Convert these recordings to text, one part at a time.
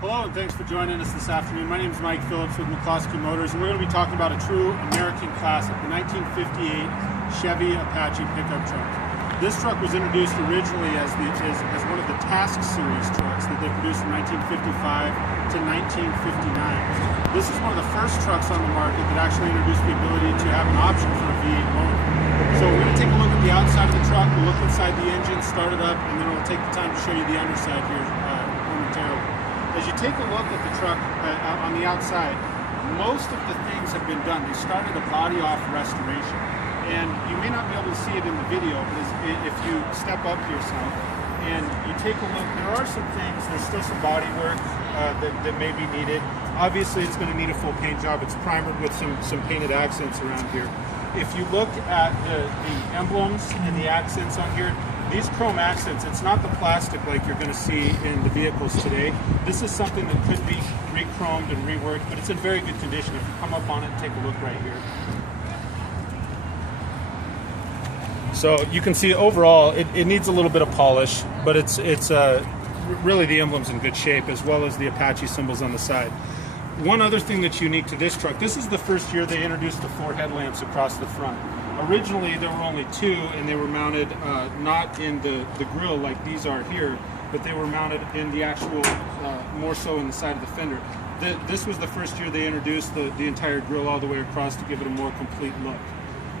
Hello and thanks for joining us this afternoon. My name is Mike Phillips with McCloskey Motors, and we're going to be talking about a true American classic, the 1958 Chevy Apache Pickup truck. This truck was introduced originally as one of the Task Series trucks that they produced from 1955 to 1959. This is one of the first trucks on the market that actually introduced the ability to have an option for a V8 motor. So we're going to take a look at the outside of the truck, we'll look inside the engine, start it up, and then we'll take the time to show you the underside here momentarily. As you take a look at the truck on the outside, most of the things have been done. They started a body-off restoration. And you may not be able to see it in the video, but if you step up here some and you take a look, there are some things, there's still some body work that may be needed. Obviously, it's going to need a full paint job. It's primered with some painted accents around here. If you look at the emblems and the accents on here, these chrome accents, it's not the plastic like you're going to see in the vehicles today. This is something that could be re-chromed and reworked, but it's in very good condition. If you come up on it and take a look right here. So you can see overall it needs a little bit of polish, but it's really the emblem's in good shape, as well as the Apache symbols on the side. One other thing that's unique to this truck, this is the first year they introduced the 4 headlamps across the front. Originally there were only 2, and they were mounted not in the grille like these are here, but they were mounted in the actual, more so in the side of the fender. This was the first year they introduced the entire grille all the way across to give it a more complete look.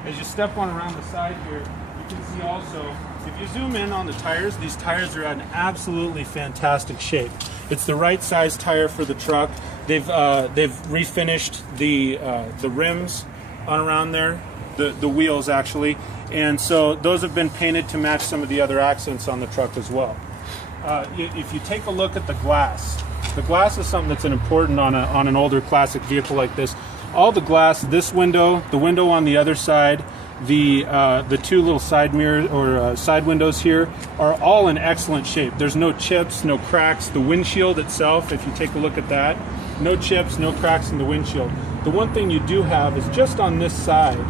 As you step on around the side here, you can see also, if you zoom in on the tires, these tires are in absolutely fantastic shape. It's the right size tire for the truck. They've refinished the rims on around there, the wheels actually, and so those have been painted to match some of the other accents on the truck as well. If you take a look at the glass is something that's important on an older classic vehicle like this. All the glass, this window, the window on the other side, the 2 little side mirrors or side windows here are all in excellent shape. There's no chips, no cracks. The windshield itself, if you take a look at that, no chips, no cracks in the windshield. The one thing you do have is just on this side,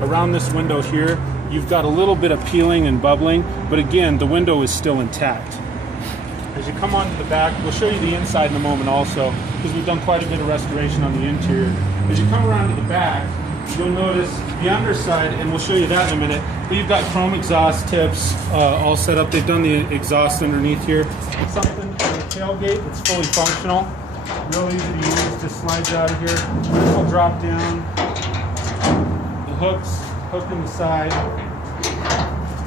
around this window here, you've got a little bit of peeling and bubbling, but again, the window is still intact. As you come onto the back, we'll show you the inside in a moment also, because we've done quite a bit of restoration on the interior. As you come around to the back, you'll notice the underside, and we'll show you that in a minute, but you've got chrome exhaust tips all set up. They've done the exhaust underneath here. It's something on the tailgate that's fully functional. Real easy to use, just slides out of here. This will drop down. The hooks hook in the side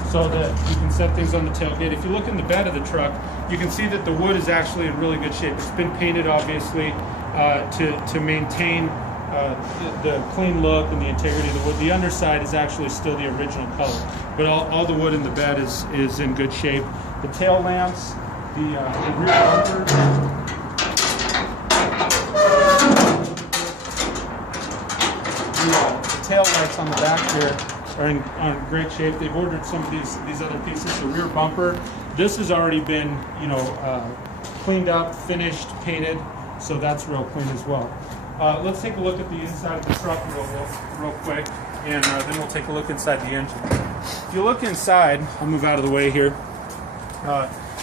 so that you can set things on the tailgate. If you look in the bed of the truck, you can see that the wood is actually in really good shape. It's been painted obviously to maintain the clean look and the integrity of the wood. The underside is actually still the original color, but all the wood in the bed is in good shape. The tail lamps, the rear bumper, the tail lights on the back here are in great shape. They've ordered some of these other pieces. The rear bumper, this has already been cleaned up, finished, painted, so that's real clean as well. Let's take a look at the inside of the truck real quick, and then we'll take a look inside the engine. If you look inside, I'll move out of the way here.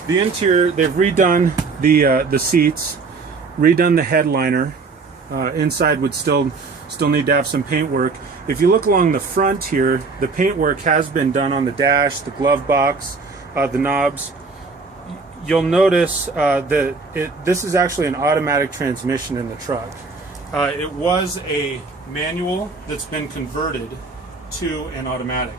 The interior, they've redone the seats, redone the headliner. Inside would still need to have some paint work. If you look along the front here, the paint work has been done on the dash, the glove box, the knobs. You'll notice that this is actually an automatic transmission in the truck. It was a manual that's been converted to an automatic.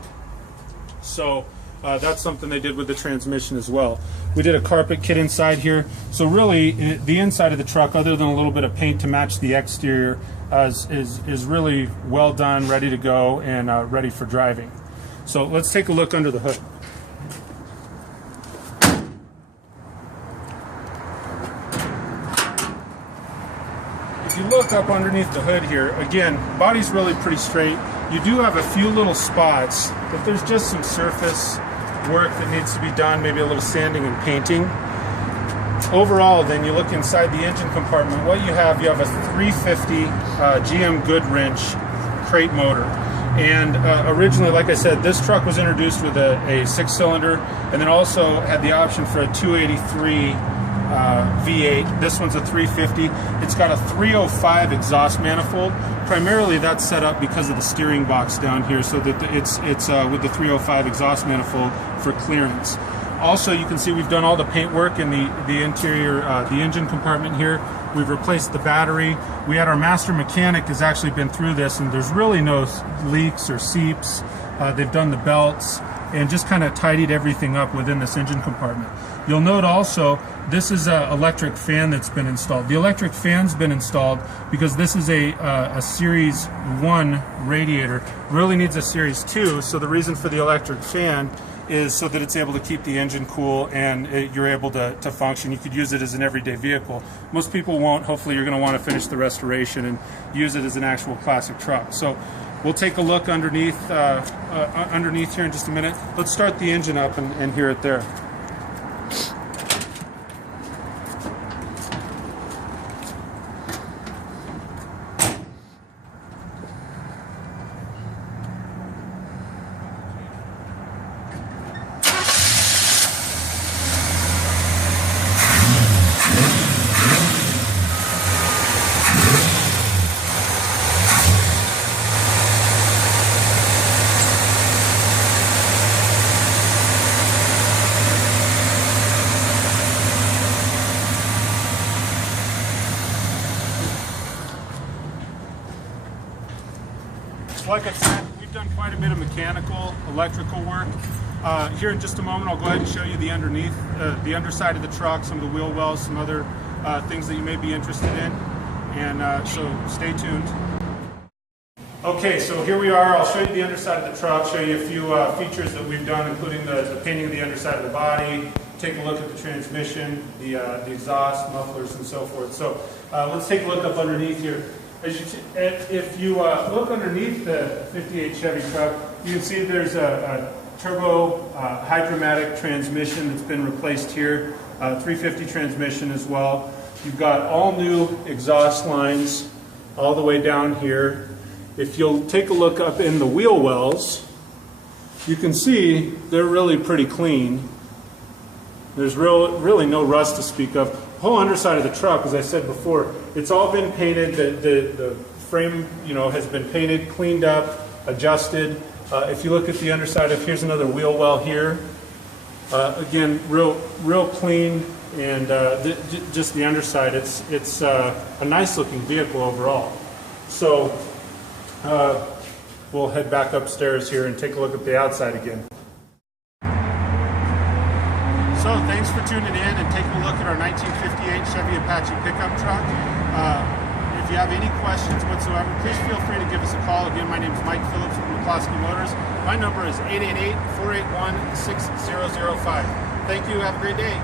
So that's something they did with the transmission as well. We did a carpet kit inside here. So really, the inside of the truck, other than a little bit of paint to match the exterior, is really well done, ready to go, and ready for driving. So let's take a look under the hood. If you look up underneath the hood here, again, body's really pretty straight. You do have a few little spots, but there's just some surface work that needs to be done, maybe a little sanding and painting. Overall, then, you look inside the engine compartment, what you have a 350 GM Goodwrench crate motor. And originally, like I said, this truck was introduced with a 6-cylinder, and then also had the option for a 283 V8. This one's a 350. It's got a 305 exhaust manifold. Primarily that's set up because of the steering box down here, so that it's with the 305 exhaust manifold for clearance. Also, you can see we've done all the paint work in the interior, the engine compartment here. We've replaced the battery. We had our master mechanic has actually been through this, and there's really no leaks or seeps. They've done the belts and just kind of tidied everything up within this engine compartment. You'll note also this is an electric fan that's been installed. The electric fan's been installed because this is a Series 1 radiator. Really needs a Series 2, so the reason for the electric fan is so that it's able to keep the engine cool and you're able to function. You could use it as an everyday vehicle. Most people won't. Hopefully you're going to want to finish the restoration and use it as an actual classic truck. So we'll take a look underneath here in just a minute. Let's start the engine up and hear it there. Like I said, we've done quite a bit of mechanical, electrical work. Here in just a moment, I'll go ahead and show you the underside of the truck, some of the wheel wells, some other things that you may be interested in. And so stay tuned. Okay, so here we are. I'll show you the underside of the truck, show you a few features that we've done, including the painting of the underside of the body, take a look at the transmission, the exhaust, mufflers, and so forth. So let's take a look up underneath here. If you look underneath the 58 Chevy truck, you can see there's a turbo hydromatic transmission that's been replaced here, 350 transmission as well. You've got all new exhaust lines all the way down here. If you'll take a look up in the wheel wells, you can see they're really pretty clean. There's really no rust to speak of. The whole underside of the truck, as I said before, it's all been painted. The frame, has been painted, cleaned up, adjusted. If you look at the underside here's another wheel well here. Again, real clean, and just the underside. It's a nice looking vehicle overall. So we'll head back upstairs here and take a look at the outside again. So thanks for tuning in and taking a look at our 1958 Chevy Apache pickup truck. If you have any questions whatsoever, please feel free to give us a call. Again, my name is Mike Phillips with McCloskey Motors. My number is 888-481-6005. Thank you. Have a great day.